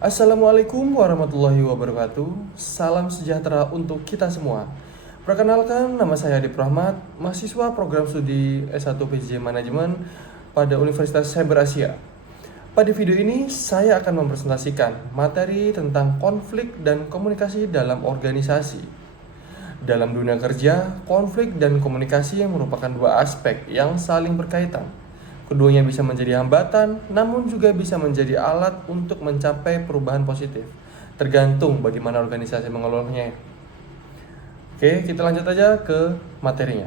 Assalamualaikum warahmatullahi wabarakatuh. Salam sejahtera untuk kita semua. Perkenalkan, nama saya Adip Rahmat, mahasiswa program studi S1 PJJ Manajemen pada Universitas Cyber Asia. Pada video ini, saya akan mempresentasikan materi tentang konflik dan komunikasi dalam organisasi. Dalam dunia kerja, konflik dan komunikasi merupakan dua aspek yang saling berkaitan. Keduanya bisa menjadi hambatan, namun juga bisa menjadi alat untuk mencapai perubahan positif, tergantung bagaimana organisasi mengelolanya. Oke, kita lanjut aja ke materinya.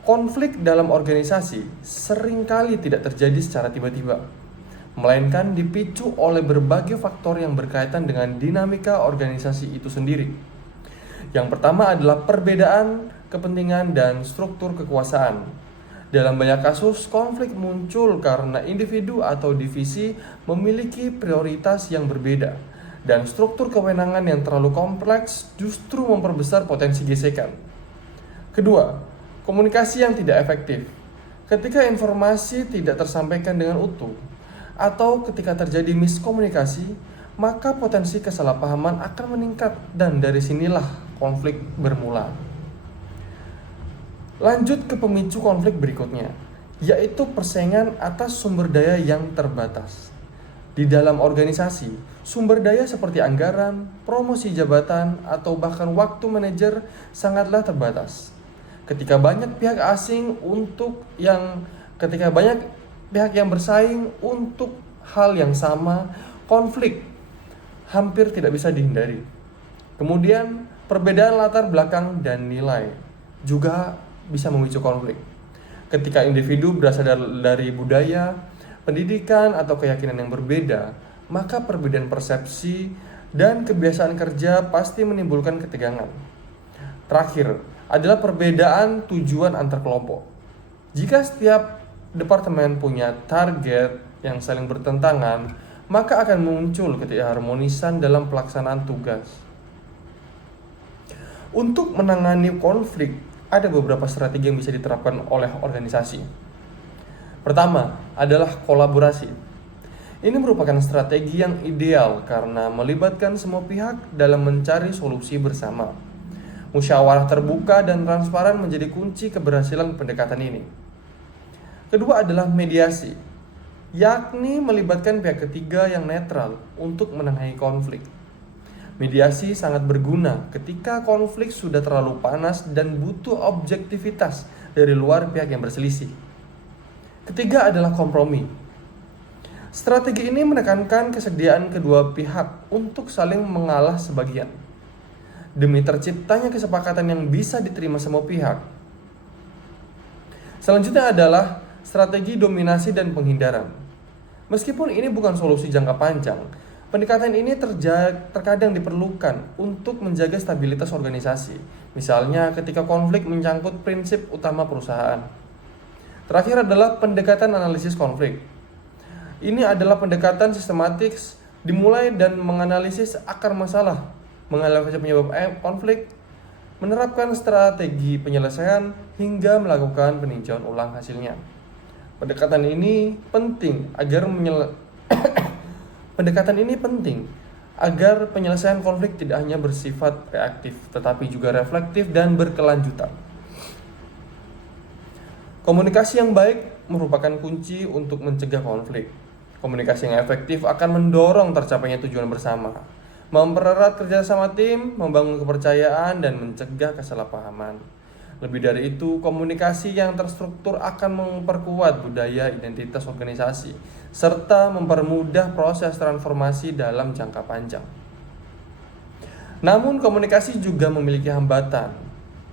Konflik dalam organisasi seringkali tidak terjadi secara tiba-tiba, melainkan dipicu oleh berbagai faktor yang berkaitan dengan dinamika organisasi itu sendiri. Yang pertama adalah perbedaan kepentingan dan struktur kekuasaan. Dalam banyak kasus, konflik muncul karena individu atau divisi memiliki prioritas yang berbeda, dan struktur kewenangan yang terlalu kompleks justru memperbesar potensi gesekan. Kedua, komunikasi yang tidak efektif. Ketika informasi tidak tersampaikan dengan utuh, atau ketika terjadi miskomunikasi, maka potensi kesalahpahaman akan meningkat, dan dari sinilah konflik bermula. Lanjut ke pemicu konflik berikutnya, yaitu persaingan atas sumber daya yang terbatas. Di dalam organisasi, sumber daya seperti anggaran, promosi jabatan, atau bahkan waktu manajer sangatlah terbatas. Ketika banyak pihak yang bersaing untuk hal yang sama, konflik hampir tidak bisa dihindari. Kemudian, perbedaan latar belakang dan nilai juga bisa memicu konflik. Ketika individu berasal dari budaya, pendidikan, atau keyakinan yang berbeda, maka perbedaan persepsi dan kebiasaan kerja pasti menimbulkan ketegangan. Terakhir, adalah perbedaan tujuan antar kelompok. Jika setiap departemen punya target yang saling bertentangan, maka akan muncul ketidakharmonisan dalam pelaksanaan tugas. Untuk menangani konflik, ada beberapa strategi yang bisa diterapkan oleh organisasi. Pertama adalah kolaborasi. Ini merupakan strategi yang ideal karena melibatkan semua pihak dalam mencari solusi bersama. Musyawarah terbuka dan transparan menjadi kunci keberhasilan pendekatan ini. Kedua adalah mediasi, yakni melibatkan pihak ketiga yang netral untuk menengahi konflik. Mediasi sangat berguna ketika konflik sudah terlalu panas dan butuh objektivitas dari luar pihak yang berselisih. Ketiga adalah kompromi. Strategi ini menekankan kesediaan kedua pihak untuk saling mengalah sebagian, demi terciptanya kesepakatan yang bisa diterima semua pihak. Selanjutnya adalah strategi dominasi dan penghindaran. Meskipun ini bukan solusi jangka panjang, pendekatan ini terkadang diperlukan untuk menjaga stabilitas organisasi, misalnya ketika konflik menyangkut prinsip utama perusahaan. Terakhir adalah pendekatan analisis konflik. Ini adalah pendekatan sistematis, dimulai dan menganalisis akar masalah, menganalisis penyebab konflik, menerapkan strategi penyelesaian, hingga melakukan peninjauan ulang hasilnya. Pendekatan ini penting agar penyelesaian konflik tidak hanya bersifat reaktif, tetapi juga reflektif dan berkelanjutan. Komunikasi yang baik merupakan kunci untuk mencegah konflik. Komunikasi yang efektif akan mendorong tercapainya tujuan bersama, mempererat kerjasama tim, membangun kepercayaan, dan mencegah kesalahpahaman. Lebih dari itu, komunikasi yang terstruktur akan memperkuat budaya identitas organisasi, serta mempermudah proses transformasi dalam jangka panjang. Namun, komunikasi juga memiliki hambatan,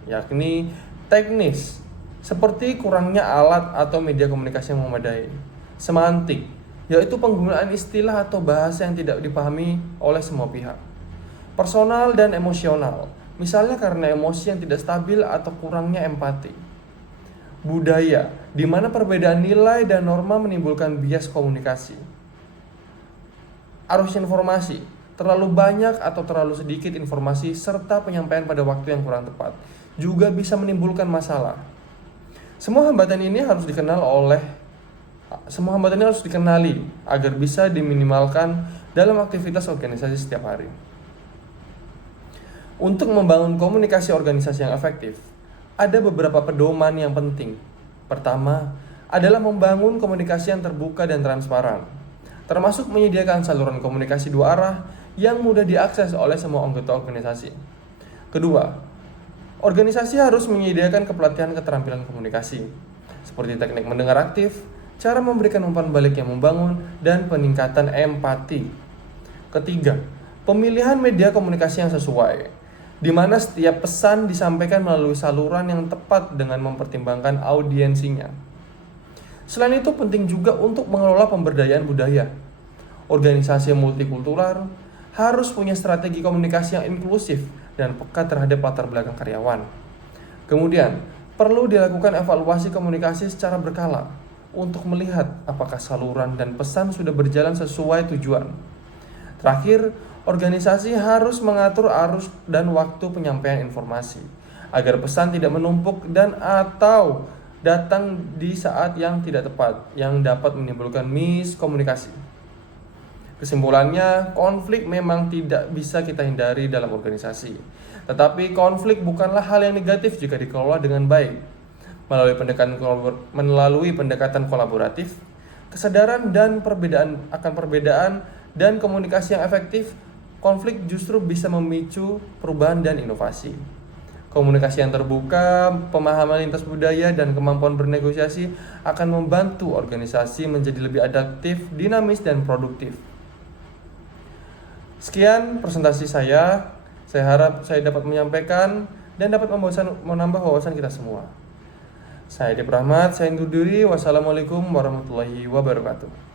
yakni teknis, seperti kurangnya alat atau media komunikasi yang memadai. Semantik, yaitu penggunaan istilah atau bahasa yang tidak dipahami oleh semua pihak. Personal dan emosional, misalnya karena emosi yang tidak stabil atau kurangnya empati. Budaya, di mana perbedaan nilai dan norma menimbulkan bias komunikasi. Arus informasi, terlalu banyak atau terlalu sedikit informasi serta penyampaian pada waktu yang kurang tepat, juga bisa menimbulkan masalah. Semua hambatan ini harus dikenali agar bisa diminimalkan dalam aktivitas organisasi setiap hari. Untuk membangun komunikasi organisasi yang efektif, ada beberapa pedoman yang penting. Pertama, adalah membangun komunikasi yang terbuka dan transparan, termasuk menyediakan saluran komunikasi dua arah yang mudah diakses oleh semua anggota organisasi. Kedua, organisasi harus menyediakan kepelatihan keterampilan komunikasi, seperti teknik mendengar aktif, cara memberikan umpan balik yang membangun, dan peningkatan empati. Ketiga, pemilihan media komunikasi yang sesuai, di mana setiap pesan disampaikan melalui saluran yang tepat dengan mempertimbangkan audiensinya. Selain itu, penting juga untuk mengelola pemberdayaan budaya. Organisasi multikultural harus punya strategi komunikasi yang inklusif dan peka terhadap latar belakang karyawan. Kemudian, perlu dilakukan evaluasi komunikasi secara berkala untuk melihat apakah saluran dan pesan sudah berjalan sesuai tujuan. Terakhir, organisasi harus mengatur arus dan waktu penyampaian informasi agar pesan tidak menumpuk dan atau datang di saat yang tidak tepat yang dapat menimbulkan miskomunikasi. Kesimpulannya, konflik memang tidak bisa kita hindari dalam organisasi. Tetapi konflik bukanlah hal yang negatif jika dikelola dengan baik. Melalui pendekatan kolaboratif, kesadaran dan perbedaan dan komunikasi yang efektif, konflik justru bisa memicu perubahan dan inovasi. Komunikasi yang terbuka, pemahaman lintas budaya, dan kemampuan bernegosiasi akan membantu organisasi menjadi lebih adaptif, dinamis, dan produktif. Sekian presentasi saya. Saya harap saya dapat menyampaikan dan dapat menambah wawasan kita semua. Saya Dip Rahmat, saya undur diri. Wassalamualaikum warahmatullahi wabarakatuh.